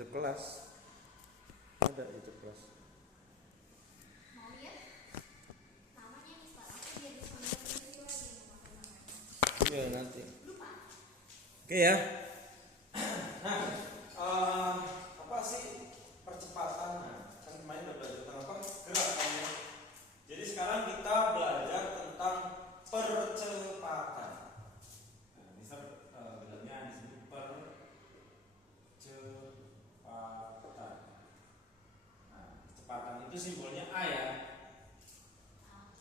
YouTube kelas. Ada YouTube kelas. Mau lihat namanya Mister aku biar bisa review lagi. Iya nanti. Lupa. Oke ya. Nah, apa sih percepatan? Nah, kan kemarin udah belajar tentang apa? Gerakannya. Jadi sekarang kita belajar tentang percepatan. Nah, Mister bilangnya di sini percepatan. Nah, percepatan itu simbolnya A ya.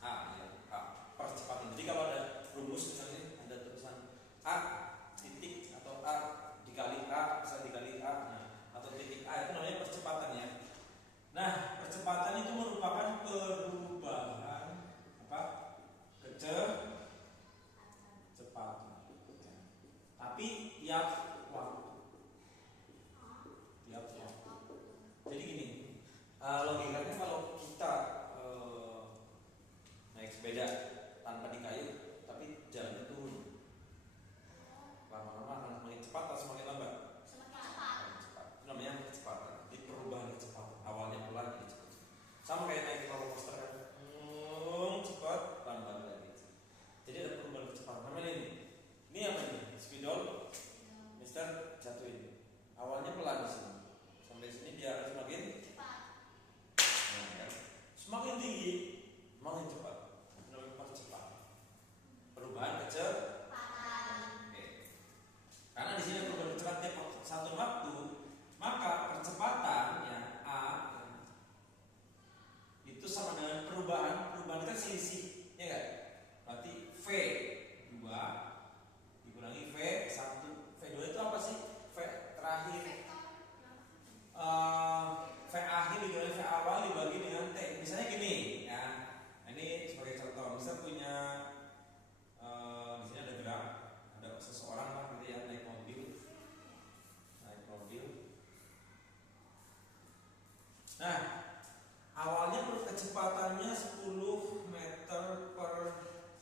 A ya, A. Percepatan. Jadi kalau ada rumus misalnya ada tulisan A titik atau A dikali A bisa dikali A, nah, atau titik A itu namanya percepatan ya. Nah, percepatan itu merupakan perubahan apa? Kecepatan. Tapi tiap waktu. Tiap waktu. Jadi gini, logikanya kalau kita naik sepeda tanpa dikayuh, tapi jalannya turun, lama-lama akan semakin cepat atau semakin lambat? Semakin cepat. Cepat. Itu namanya kecepatan. Di perubahan kecepatan. Awalnya pelan jadi cepat. Sama kayak naik roller coaster kan, cepat, lambat lagi. Jadi ada perubahan kecepatan. Namanya ini. Ini apa ini? Spidol. Mister jatuhin. Awalnya pelan di sini. Sampai sini dia akan semakin Cepat. nah, kan? Semakin tinggi, semakin cepat. Itu namanya percepatan. Perubahan kecepatan. Cepat. Oke. Karena di sini perubahan kecepatan tiap satu waktu, maka percepatannya A itu sama dengan perubahan kita selisih, ya kan? Berarti V 2 dikurangi V 1. V 2 itu apa sih? V terakhir. V akhir dikurangi V awal dibagi dengan T. Misalnya gini, ya. Ini sebagai contoh, misal punya di sini ada gerak, ada seseorang lah gitu ya naik mobil. Nah, awalnya kecepatannya 10 meter per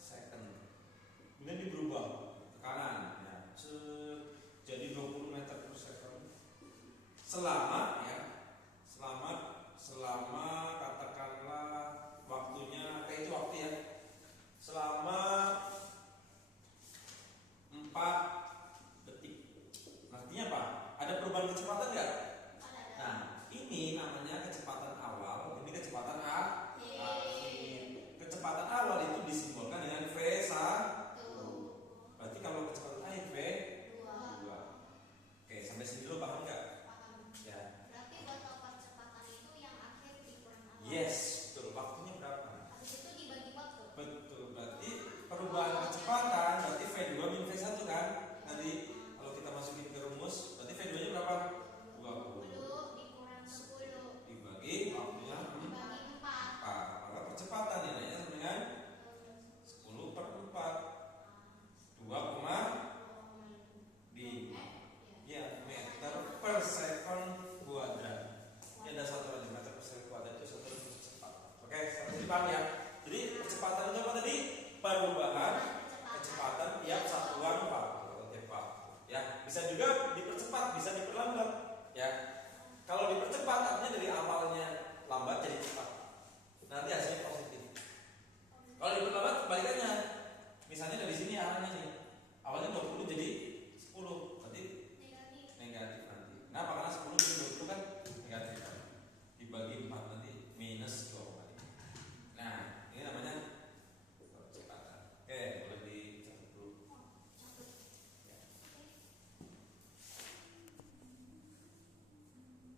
second. Kemudian dia berubah ke kanan, ya. Jadi 20 meter per second. Selama katakanlah waktunya, itu waktu ya. Selama 4 detik. Artinya apa? Ada perubahan kecepatan